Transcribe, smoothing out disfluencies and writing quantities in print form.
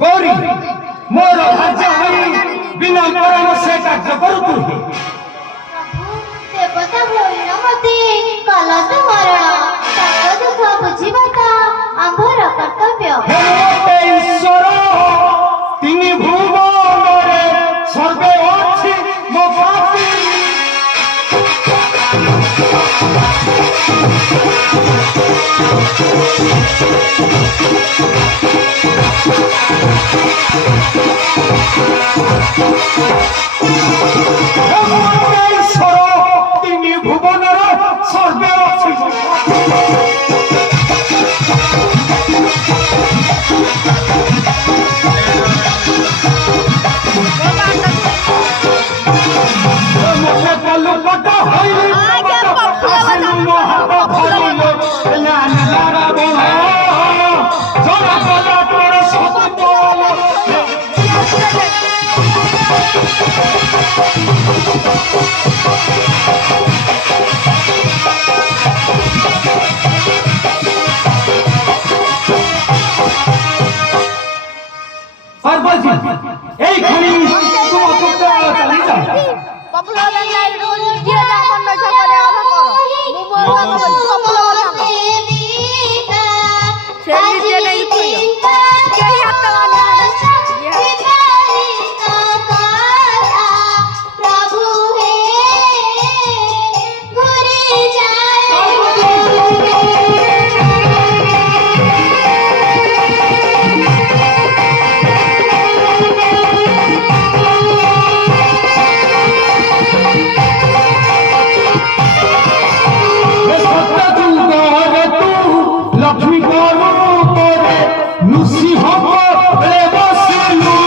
गौरी मोर भाज्य हई बिना परामर्शे कार्य करू तू देवता बोलिना मते कलश मरण ताको दुख बुझिबाटा आंभर कर्तव्य हे ईश्वर तिनि भुवनरे सर्वे अछि मो पापी তিনি ভুবনের সর্বে আছে মনে কালু কটা হইল হাত ধরিল না না বল জনা বলা তোর সত বল পারবাজি এইখানে তো অপেক্ষা চালি যাও পপুলার লাইন রোজ দিয়ে যা মন নয় করে আলো করো মু বললাম পপুলার না সেই দিয়ে নাই কইও কে হাত মানা प्रभु हे गुरे जाए लक्ष्मी करू तोरे लुसी हम रे बसिलु